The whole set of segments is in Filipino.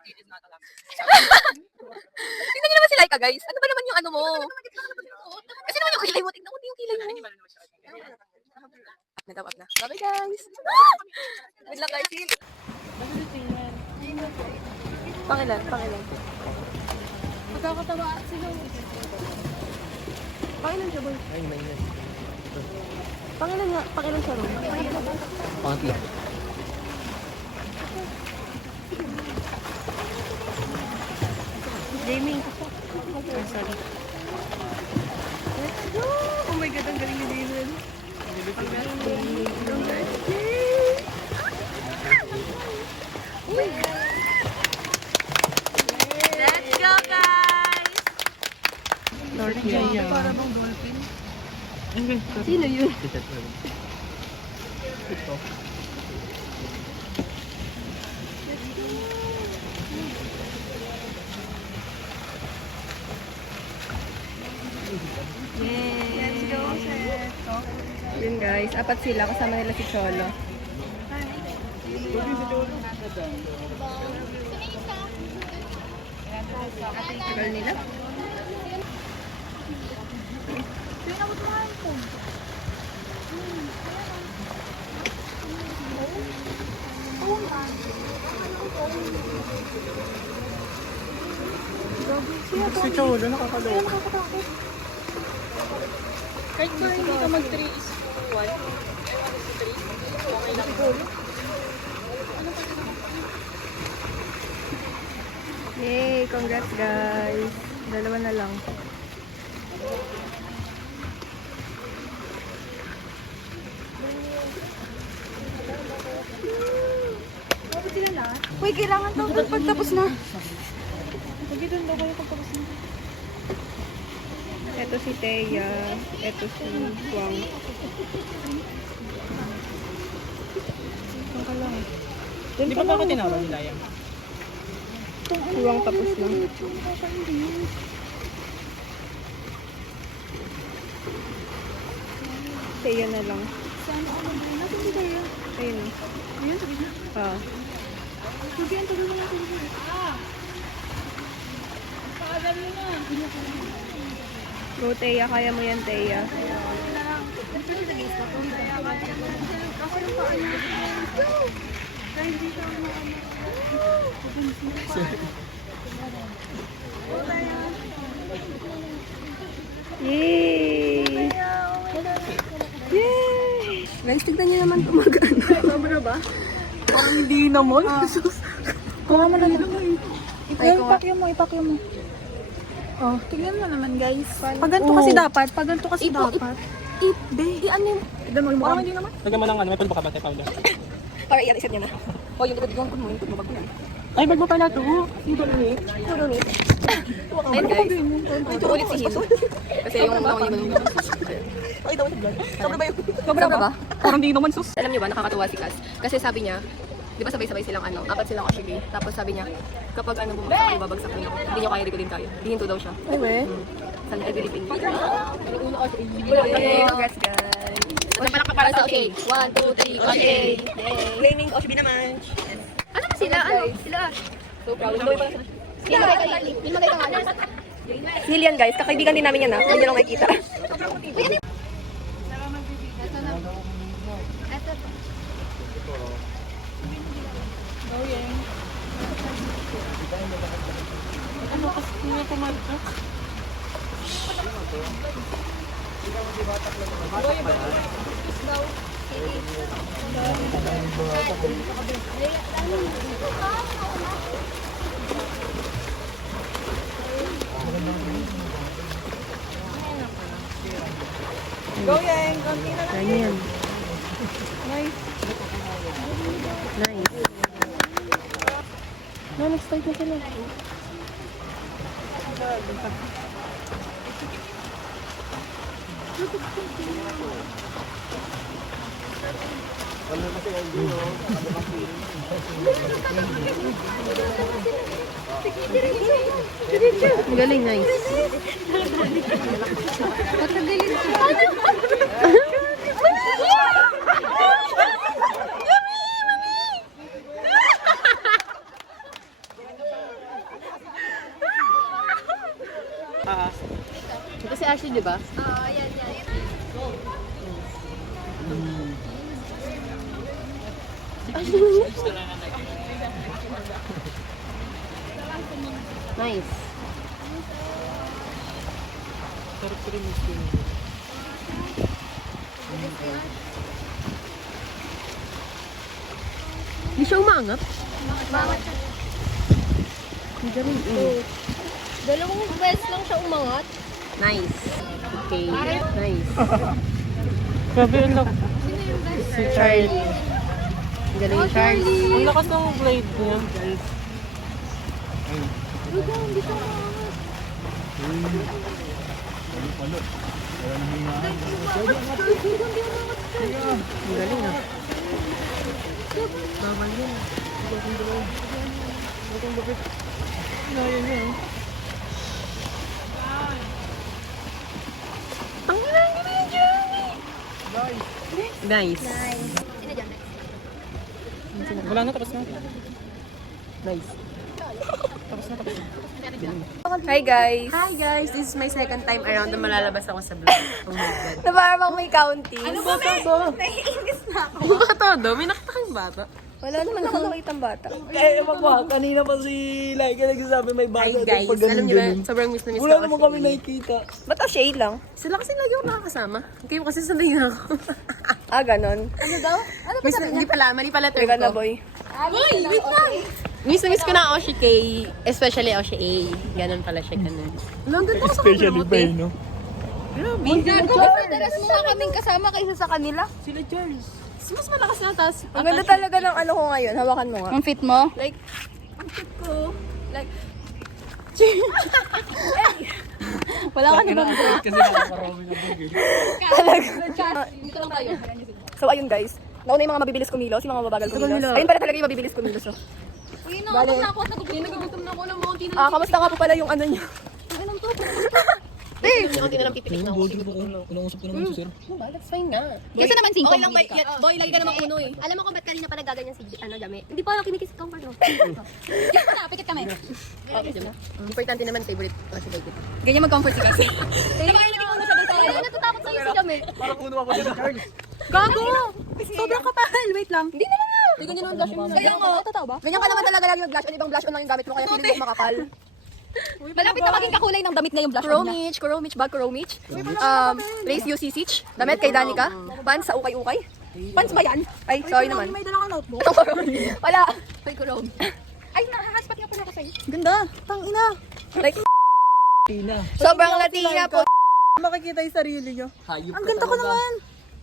Tingnan niyo naman si Laika, guys. Ano ba naman yung ano mo? Kasi naman yung kilay mo. Tingnan mo yung kilay mo. Up na daw, up na. Bye, guys. Good luck, guys. Pangilan. Magkakatawaan sila. Pangilan siya, boy. Ay, mainit. Pangilan siya, boy. Pangatlo. Gaming. Sorry. Let's go! Oh my God, ang galing ni David. Let's go, guys! North Korea. Para bang dolphin? Sino yun? Ito. Yay! Let's go, sir. Yun guys, apat sila. Kasama nila si Cholo. Tagal nila. Si Cholo, nakakalawa. Kahit ba hindi ka mag 3 is 1? Okay lang. Yay! Congrats guys! Dalawa na lang. Uy, kailangan daw doon pagtapos na. Sige doon daw kayo pagtapos na. Ito si Teya. Ito si Wang. Saan ka lang? Hindi pa ba tinawag nila yan? Si Wang tapos na. Teya na lang. Saan ako mag-rin? Nasaan si Taya? Ayun. Ayun, sabi na. Ah. Sige, ang tagal naman sige. Paalam mo na. Go Teya, kaya mo yan Teya. Yay! Yay! Guys, tignan niyo naman tumagano. Sobra ba? Parang hindi naman. Kuha mo na lang. Ay, kuha. Ipakyo mo. Oh, tignan mo naman guys. Pag ganito kasi dapat. Dapat. Ano yun? Tignan mo yung mukha. Hindi naman. Lagyan mo ng ano, may pulbo ka ba tayo powder? Para iyan, isip niya na. O, yung likod mo, yung likod mo, bago yan. Ay, bag mo pala ito. Hindi ni. Ayun guys. Ito ulit si Him. Kasi yung mga yung Ay, daw vlog. Sobra ba yun? Sobra ba? Parang di naman sus. Alam niyo ba, nakakatuwa si Cass. Kasi sabi niya, di ba sabay-sabay silang ano, apat silang Oshige. Tapos sabi niya, kapag ano bumagsak kayo, babagsak niyo. Hindi niyo kaya, di ko din kaya. Hihinto daw siya. Ay, we. Sana I believe in you. Okay, congrats guys. Napalakpak para sa Oshige. 1, 2, 3, Oshige. Blaming Oshbi naman. Ano ba sila? Ano? Sila. So proud. Si Hilian guys, kakaibigan din namin yan ha. Hindi nyo lang makikita. Oh, yeah. Ano kasi hindi pumalpak? Go, Yang! Konti na lang. Ganyan. Nice. Nice. No, nag-start na sila. Ang galing, nice. Patagaling ka. Ito si Ashley, di ba? Nice. Hindi siya umangat. Ang galing eh. Dalawang beses lang siya umangat. Nice. Okay. Nice. Grabe, ang Si Charlie. Ang galing ni Charlie. Ang lakas ng blade niya. Ang galing ah. Bawal yun. Ang galing ni Johnny. Nice. Wala na, tapos na. Nice. Tapos na. Hi guys! Hi guys! This is my second time around na malalabas ako sa vlog. Oh my God. Na parang may counting. Ano ba to? Naiinis na ako. Ano ba to? May nakita kang bata? Wala naman ako nakitang bata. Eh, ewan ko ha, kanina pa si Laika nagsasabi may Hi bata. guys! Alam niyo ba, sobrang miss na miss Wala ko naman si kami Amy. nakikita. Ba't shade lang? Sila kasi lagi ako nakakasama. Kayo kasi sanay na ako. Ah, ganon. Ano daw? Ano Miss na, hindi pala, mali pala term Teka na, ko. boy. Boy, wait lang! Miss na miss ko na Oshi K, especially Oshi A. Ganon pala siya, ganon. Ang ganda ko sa Especially remote ba, eh. no? Grabe. Madalas mo nga kaming kasama kaysa sa kanila. Sila Charles. Mas malakas na, tas Ang ganda talaga ng ano ko ngayon. Hawakan mo nga. Ang fit mo? Like, ang cute ko. Like, Wala ka naman. Kasi nakakarami na bug eh. dito lang tayo. So, ayun guys. Nauna yung mga mabibilis kumilos, yung mga mabagal kumilos. Ayun pala talaga yung mabibilis kumilos. Oh. Uy, nakagutom na ako. Nagugutom na ako ng bounty na. Kamusta nga po pala yung ano nyo? Yung bounty na lang pipitik na ako. Kinausap ko naman si sir. Diba? That's fine na. Kasi naman 5 Okay lang, mamili ka. boy, lagi ka namang uno eh. Alam mo kung ba't kanina pa nagaganyan si Jame? Hindi pa ako kinikis ko ano. Yes, na, pikit kami. Okay, diba? Importante naman favorite kasi kay kita. Ganyan mag-comfort si kasi. Kaya natatakot sa'yo si Jame. Parang puno ako si Charles. Gago! Sobrang kapal. Wait lang. Hindi naman na. Hindi ganyan naman blush yung Kaya nga. Totoo ba? Ganyan ka naman talaga lagi mag-blush on. Ibang blush on lang yung gamit mo kaya feeling mo makakal. Malapit na maging kakulay ng damit na yung blush on na. Kuromich, bag Kuromich. Lace UC Sich. Damit kay Danica. Pants sa ukay-ukay. Pants ba yan? Ay, sorry naman. May dala ka notebook. Wala. Ay, kurong. Ay, nakahaspat nga pala ako sa'yo. Ganda. Tang ina. Like, Tina. sobrang Latina po. Makikita yung sarili nyo. Hayop Ang ganda ko naman.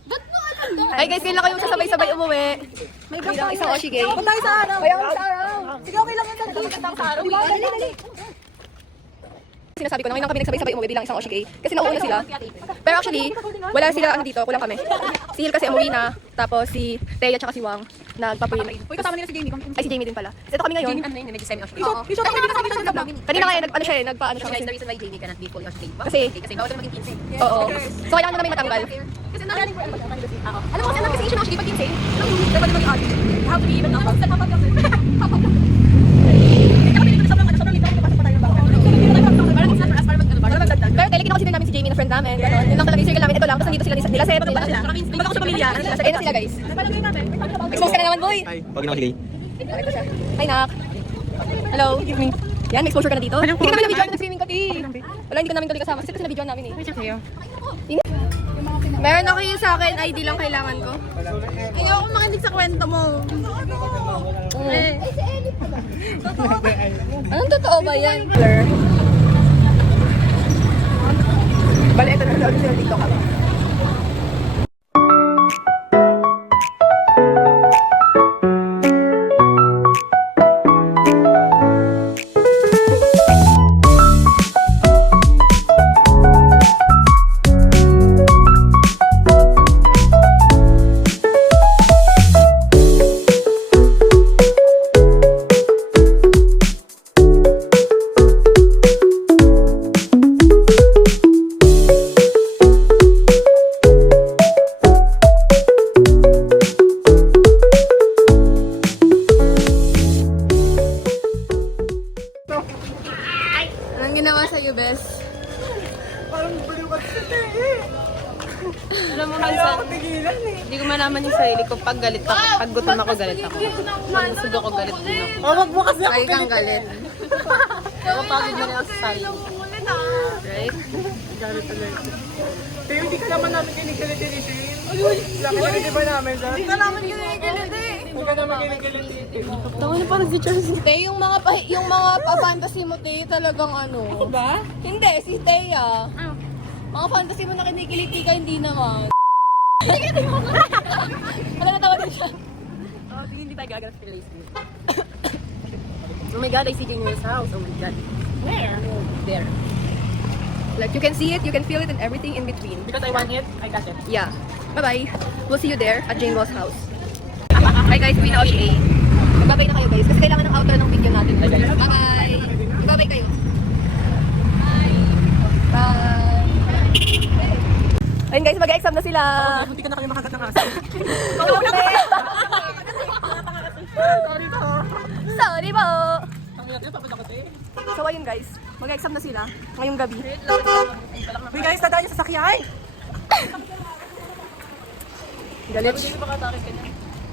Ba't mo alam na? Ay guys, kailan kayong sasabay-sabay umuwi? May bilang isang Oshigay. Punta tayo sa araw. Kaya sa araw. Sige, okay lang yan. Punta sa araw. Dali. Sinasabi ko na ngayon lang kami nagsabay-sabay umuwi bilang isang Oshigay. Kasi nauuna sila. Pero actually, wala sila ano dito. Kulang kami. Si Hil kasi umuwi na. Tapos si Thea at si Wang nagpapuyin. Uy, kasama nila si Jamie. Ay, si Jamie din pala. Ito kami ngayon. Jamie, ano yun, medyo semi-Oshi. Oo. Ay, hindi kasama siya sa vlog. Kanina nga nag-ano siya eh. Nagpaano siya. Guys, the reason why Jamie cannot be fully Oshi Kasi bawal na maging 15. oo. So, kailangan na namin matanggal. Kasi nagaling ko alam mo kasi kasi issue ng Oshi pag 15. Dapat na maging audit. You have to be even number. Pero kailangan kasi din namin si Jamie na friend namin. Ganon. Yun lang talaga yung circle namin. Ito lang. Tapos nandito sila nila Seth. Nila sila. Hindi ako sa pamilya. Ayun na sila guys. Expose ka na naman boy. Ay, pag nakakilay. Ito siya. Hi Nak. Hello. Good evening. Yan, may exposure ka na dito. Hindi ka namin na-video na nag-streaming ka, ti. Wala, hindi ka namin tuloy kasama. Kasi na-video namin eh. Meron ako yung sa akin, ID lang kailangan ko. Ayaw ko makinig sa kwento mo. Anong totoo ba yan? Blur. Bale, ito na lang sila dito ka. Anong ginawa sa'yo, Bes? parang baliw ka eh. Alam mo, Kaya minsan, ako tigilan eh. hindi ko malaman yung sarili ko. Pag galit ako, pag gutom ako, galit ako. Pag busog ako, galit din ako. Oh, wag mo kasi ako Ay kang galit. Pero pagod na rin ako sa sarili ko. Right? Galit na galit. Pero hindi ka naman namin kinikilit-kilitin. Laki-laki di ba namin? Hindi ka namin kinikilit eh. Hindi ka namin kinikilit eh. Tawa na parang si Charles. Te, yung mga pa-fantasy mo, Te, talagang ano. Ako ba? Hindi, si Teya. Mga fantasy mo na kinikiliti ka, hindi naman. Wala natawa din siya. Oh, hindi tayo gagal sa relationship. Oh my God, I see Junior's house. Oh my God. Where? There. Like, you can see it, you can feel it, and everything in between. Because I want it, I got it. Yeah. Bye-bye. We'll see you there at Jane Ross house. Hi guys, uwi na ako si A. Magbabay na kayo guys, kasi kailangan ng outro ng video natin. Bye-bye. Magbabay kayo. Bye. Bye. Ayun guys, mag-exam na sila. Hindi ka na kayo makagat ng aso. Sorry po. Ang hirap yun, tapos ako eh. So ayun guys, mag-exam na sila ngayong gabi. Uy guys, tadaan yung sasakyan! Galit.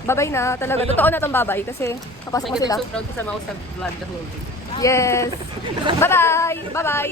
Babay na talaga. Totoo na tong babay kasi napasok ko sila. So proud kasama ko sa vlog the whole day. Yes. Bye-bye. Bye-bye.